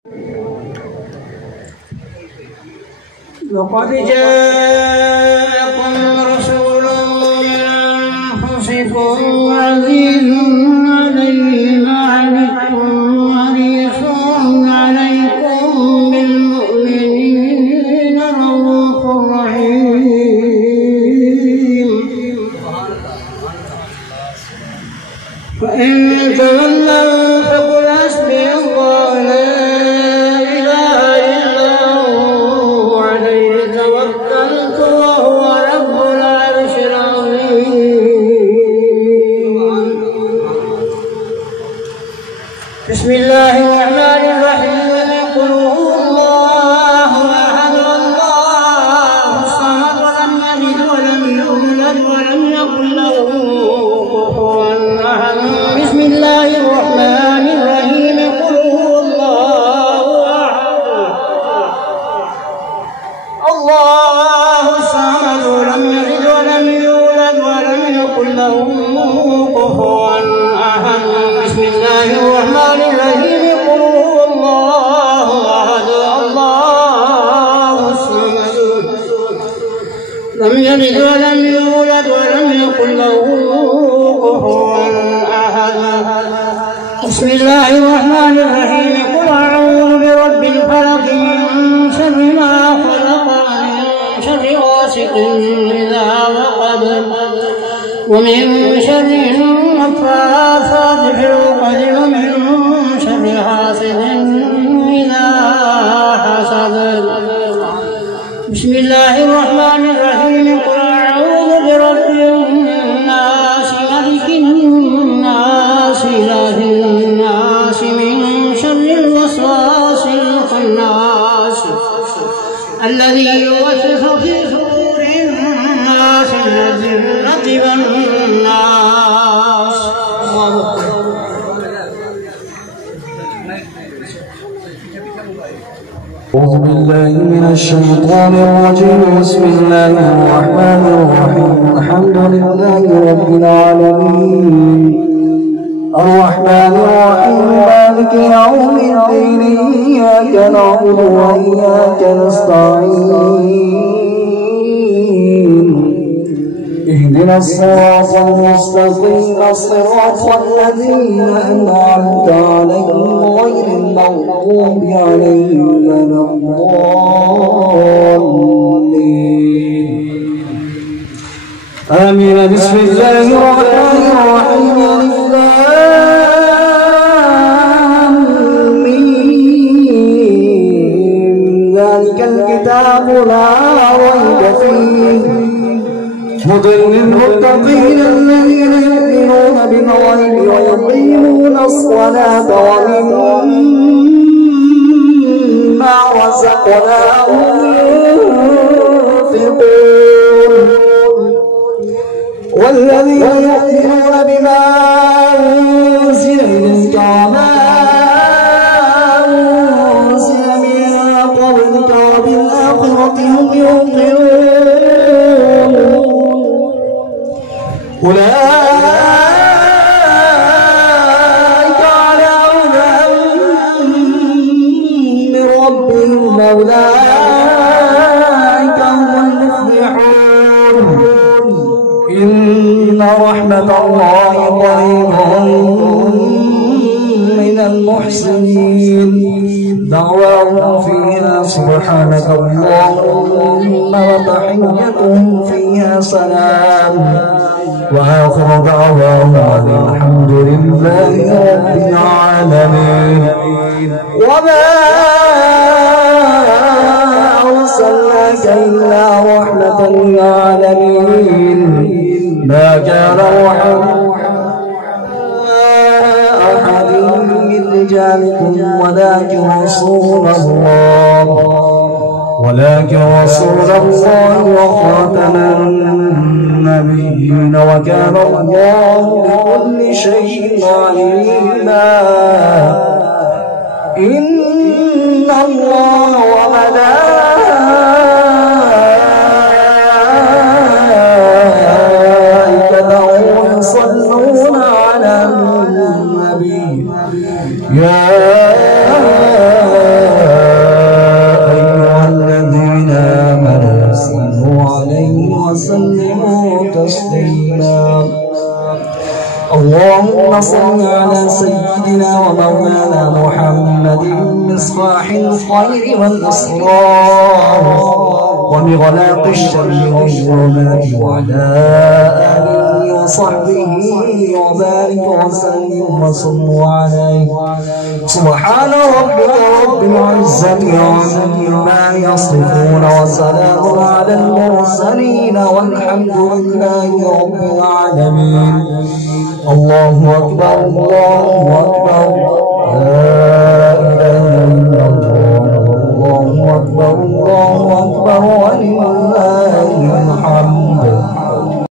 لقد جاءكم رسول من أنفسكم عزيز عليه ما عنتم حريص عليكم بالمؤمنين رؤوف رحيم. فإن تولوا فقل حسبي الله لا إله إلا هو عليه توكلت وهو رب العرش العظيم. بسم الله الرحمن الرحيم. قل هو الله أحد الله الصمد ولم يلد ولم يولد ولم يكن له كفوا أحد. بسم الله الرحمن الرحيم. قل هو الله أحد الله الصمد ولم يلد ولم يولد ولم يكن له كفوا أحد. بسم الله الرحمن الرحيم. قل هو الله أحد الله الصمد لم يلد ولم يولد ولم يكن له كفوا أحد. بسم الله الرحمن الرحيم. قل أعوذ برب الفلق من شر ما خلق ومن شر غاسق إذا وقب ومن شر النفاثات في العقد ومن شر حاسد إذا حسد. بسم الله الرحمن الرحيم. قل أعوذ برب الناس ملك الناس إله الناس من شر الوسواس الخناس الذي يوسوس في صدور الناس من الجنة والناس. أعوذ بالله من الشيطان الرجيم. بسم الله الرحمن الرحيم. الحمد لله رب العالمين الرحمن الرحيم مالك يوم الدين إياك نعبد وإياك نستعين اهدنا الصراط المستقيم صراط الذين أنعمت عليهم غير المغضوب عليهم ولا الضالين آمين. بسم الله الرحمن الرحيم. ذلك الكتاب لا ريب فيه هدى للمتقين الذين يؤمنون بالغيب ويقيمون الصلاة ومما رزقناهم ينفقون والذين يؤمنون بما أنزل إليك وما أنزل من قبلك وبالآخرة هم يوقنون أولئك على هدى من ربهم وأولئك هم المفلحون. إن رحمة الله قريب من المحسنين. دعواهم فيها سبحانك اللهم وتحيتهم فيها سلام وآخر دعواهم الحمد لله رب العالمين. وما أرسلناك إلا رحمة للعالمين. ما كان أحد من رجالكم ولكن رسول الله وخاتم النبيين وكان الله بكل شيء عليما. إن الله وملائكته يصلون على النبي يا صل على سيدنا ومولانا محمد مصباح الخير والإصرار ومغلاق الشر والظلمات وعلى آله وصحبه وبارك وسلم وصلوا عليه. سبحان ربك رب العزة عما يصفون وسلام على المرسلين والحمد لله رب العالمين. الله أكبر الله أكبر لا إله إلا الله. الله أكبر الله أكبر ولله